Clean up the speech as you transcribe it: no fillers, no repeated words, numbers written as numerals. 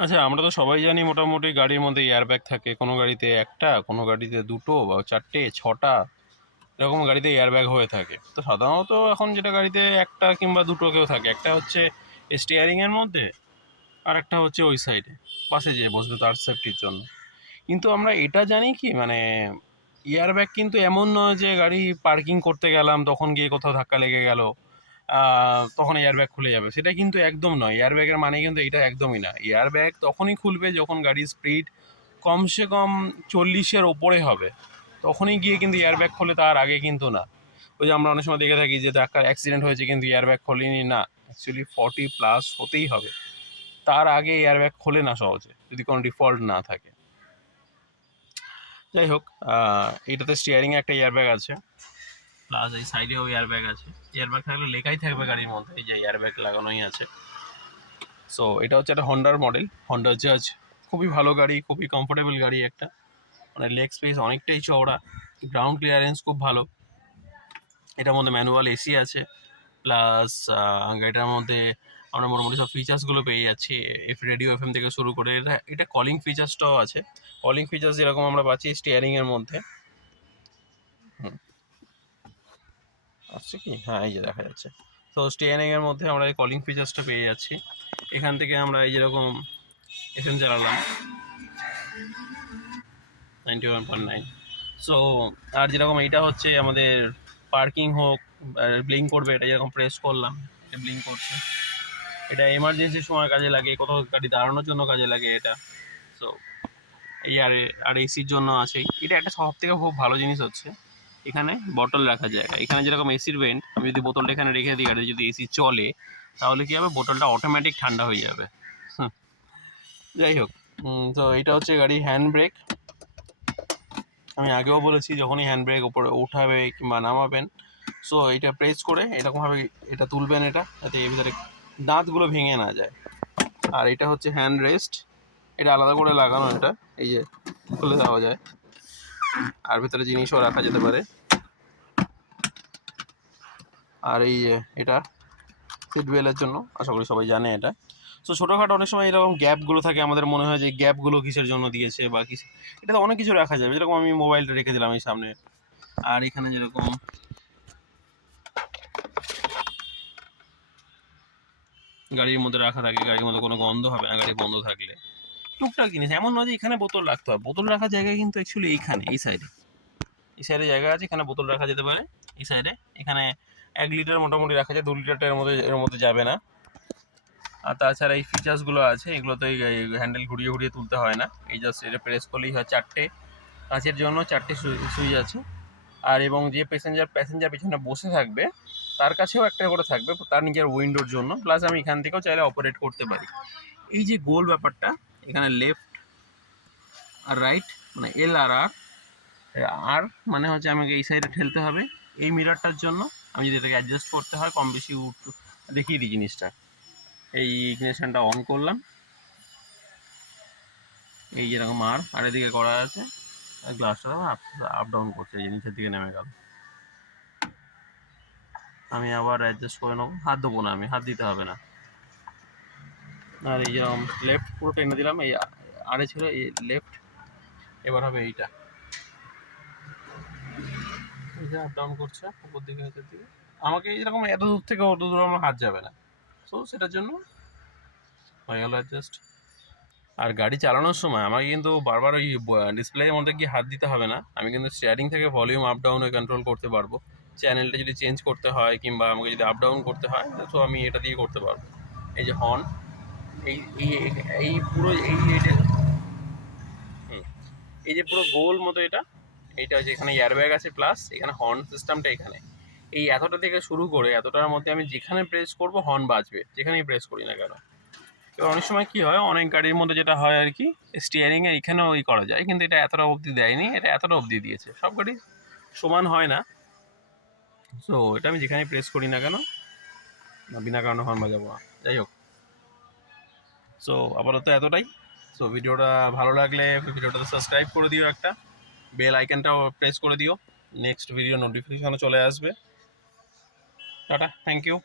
আচ্ছা, আমরা তো সবাই জানি মোটামুটি গাড়ির মধ্যে এয়ারব্যাগ থাকে। কোনো গাড়িতে ১ টা, কোনো গাড়িতে ২ টো বা ৪ টে, ৬ টা এরকম গাড়িতে এয়ারব্যাগ হয়ে থাকে। তো সাধারণত এখন যেটা গাড়িতে ১ টা কিংবা ২ টো কেও থাকে। একটা হচ্ছে স্টিয়ারিং এর মধ্যে, আরেকটা হচ্ছে ওই সাইডে, পাশে যে বসবে তার সেফটির জন্য। কিন্তু আমরা এটা জানি কি মানে এয়ারব্যাগ কিন্তু এমন নয় যে গাড়ি পার্কিং করতে গেলাম তখন গিয়ে কোথাও ধাক্কা লেগে গেল, তখন এয়ারব্যাগ খুলে যাবে, সেটা কিন্তু একদম নয়। এয়ারব্যাগের মানে কিন্তু এটা একদমই না। এয়ারব্যাগ তখনই খুলবে যখন গাড়ির স্পিড কমসে কম ৪০-এর ওপরে হবে, তখনই গিয়ে কিন্তু এয়ারব্যাগ খোলে, তার আগে কিন্তু না। ওই যে আমরা অনেক সময় দেখে থাকি যে ধাক্কার অ্যাক্সিডেন্ট হয়েছে কিন্তু এয়ারব্যাগ খোলেনি, না, অ্যাকচুয়ালি 40+ হতেই হবে, তার আগে এয়ারব্যাগ খোলে না সহজে যদি কোনো ডিফল্ট না থাকে। যাই হোক, এইটাতে স্টিয়ারিংয়ে একটা এয়ারব্যাগ আছে, প্লাস এই সাইডেও এয়ারব্যাগ আছে। এয়ারব্যাগ থাকলে লেখাই থাকবে গাড়ির মধ্যে এই যে এয়ারব্যাগ লাগানোই আছে। সো এটা হচ্ছে একটা হন্ডার মডেল, হন্ডা জাজ। খুবই ভালো গাড়ি, খুবই কমফোর্টেবল গাড়ি একটা, মানে লেগ স্পেস অনেকটাই চওড়া, গ্রাউন্ড ক্লিয়ারেন্স খুব ভালো। এটার মধ্যে ম্যানুয়াল এসি আছে, প্লাস গাড়িটার মধ্যে আমরা মোটামুটি সব ফিচার্সগুলো পেয়ে যাচ্ছি। রেডিও এফএম থেকে শুরু করে এটা এটা কলিং ফিচার্সটাও আছে। কলিং ফিচার্স যেরকম আমরা পাচ্ছি স্টিয়ারিংয়ের মধ্যে। হুম, আসছে কি? হ্যাঁ, এই যে দেখা যাচ্ছে। তো স্টিয়ারিংয়ের মধ্যে আমরা এই কলিং ফিচার্সটা পেয়ে যাচ্ছি। এখান থেকে আমরা এই যেরকম এফএম চালালাম 91.9। সো আর যেরকম এইটা হচ্ছে আমাদের পার্কিং হোক, ব্লিঙ্ক করবে, এটা যেরকম প্রেস করলাম এটা ব্লিঙ্ক করছে। এটা এমার্জেন্সির সময় কাজে লাগে, কোথাও গাড়ি দাঁড়ানোর জন্য কাজে লাগে এটা। সো এই আর এসির জন্য আছেই। এটা একটা সব থেকে খুব ভালো জিনিস হচ্ছে এখানে বটল রাখার জায়গা। এখানে যেরকম এসির ভেন্ট, আমি যদি বোতলটা এখানে রেখে দিই, গাড়ি যদি এসি চলে তাহলে কী হবে, বোতলটা অটোমেটিক ঠান্ডা হয়ে যাবে। যাই হোক, তো এইটা হচ্ছে গাড়ি হ্যান্ড ব্রেক। আমি আগেও বলেছি যখনই হ্যান্ড ব্রেক ওপরে উঠাবে কিংবা নামাবেন, সো এটা প্রেস করে এরকমভাবে এটা তুলবেন, এটা যাতে এর ভিতরে দাঁতগুলো ভেঙে না যায়। আর এটা হচ্ছে হ্যান্ড রেস্ট, এটা আলাদা করে লাগানো, এটা এই যে খুলে দেওয়া যায়, আর ভিতরে জিনিসও রাখা যেতে পারে। আর এই যে এটা সিট বেল্টের জন্য, আশা করি সবাই জানে এটা। সো ছোটোখাটো অনেক সময় এরকম গ্যাপগুলো থাকে, আমাদের মনে হয় যে গ্যাপগুলো কিসের জন্য দিয়েছে বা কিছু, এটাতে অনেক কিছু রাখা যাবে। যেরকম আমি মোবাইলটা রেখে দিলাম এই সামনে, আর এখানে যেরকম গাড়ির মধ্যে রাখা থাকে, গাড়ির মধ্যে কোনো গন্ধ হবে না গাড়ি বন্ধ থাকলে। টুকটাক জিনিস, এমন নয় যে এখানে বোতল রাখতে হবে। বোতল রাখার জায়গায় কিন্তু অ্যাকচুয়ালি এইখানে এই সাইডে জায়গা আছে, এখানে বোতল রাখা যেতে পারে। এই সাইডে এখানে 1 লিটার মোটামুটি রাখা যায়, 2 লিটারটা এর মধ্যে যাবে না। আর তাছাড়া এই ফিচার্সগুলো আছে, এগুলোতে হ্যান্ডেল ঘুরিয়ে ঘুরিয়ে তুলতে হয় না, এই জাস্ট এটা প্রেস করলেই হয়। 4টে কাঁচের জন্য 4টে সুইচ আছে। আর এবং যে প্যাসেঞ্জার পেছনে বসে থাকবে তার কাছেও একটা করে থাকবে তার নিজের উইন্ডোর জন্য, প্লাস আমি এখান থেকেও চাইলে অপারেট করতে পারি। এই যে গোল ব্যাপারটা, এখানে লেফট আর রাইট মানে এল আর আর, আর মানে হচ্ছে আমাকে এই সাইডে ঠেলতে হবে এই মিরারটার জন্য। আমি যদি এটাকে অ্যাডজাস্ট করতে হয় কম বেশি দেখিয়ে দিই জিনিসটা। এই ইগনিশনটা অন করলাম, এই যেরকম আর এদিকে করা আছে, গ্লাসটা আপ ডাউন করছে, এই যে নিচের দিকে নেমে গেল। আমি আবার অ্যাডজাস্ট করে নেবো, হাত দেবো না, আমি হাত দিতে হবে না। আর এই যেরকম লেফট পুরো টেনে দিলাম, এই আরে ছিল এই লেফট, এবার হবে এইটা, এই যে আপ ডাউন করছে উপর দিকে নিচের দিকে। আমাকে এরকম এত দূর থেকে অত দূর আমার হাত যাবে না, সো সেটার জন্য হয়ে গেল অ্যাডজাস্ট। আর গাড়ি চালানোর সময় আমাকে কিন্তু বারবার ওই ডিসপ্লের মধ্যে গিয়ে হাত দিতে হবে না, আমি কিন্তু স্টিয়ারিং থেকে ভলিউম আপ ডাউনে কন্ট্রোল করতে পারবো। চ্যানেলটা যদি চেঞ্জ করতে হয় কিংবা আমাকে যদি আপ ডাউন করতে হয়, তো আমি এটা দিয়ে করতে পারবো। এই যে হর্ন, এই এই এই পুরো এইটা, এই যে পুরো গোল মতো এইটা হচ্ছে, এখানে এয়ারব্যাগ আছে, প্লাস এখানে হর্ন সিস্টেমটা এখানে। এই এতটা থেকে শুরু করে এতটার মধ্যে আমি যেখানে প্রেস করব হর্ন বাজবে, যেখানেই প্রেস করি না কেন। এবার অনেক সময় কি হয়, অনেক গাড়ির মধ্যে যেটা হয় আর কি, স্টিয়ারিং এর এখানেও ওই করা যায়, কিন্তু এটা এতটা অবধি দেয়নি, এটা এতটা অবধি দিয়েছে। সব গাড়ি সমান হয় না। সো এটা আমি যেখানে প্রেস করি না কেন, বিনা কারণে হর্ন বাজাবো না। যাই হোক, সো আপাতত এতটাই। সো ভিডিওটা ভালো লাগলে ভিডিওটাতে সাবস্ক্রাইব করে দিও, একটা বেল আইকনটাও প্রেস করে দিও, নেক্সট ভিডিও নোটিফিকেশনও চলে আসবে। Tata, thank you.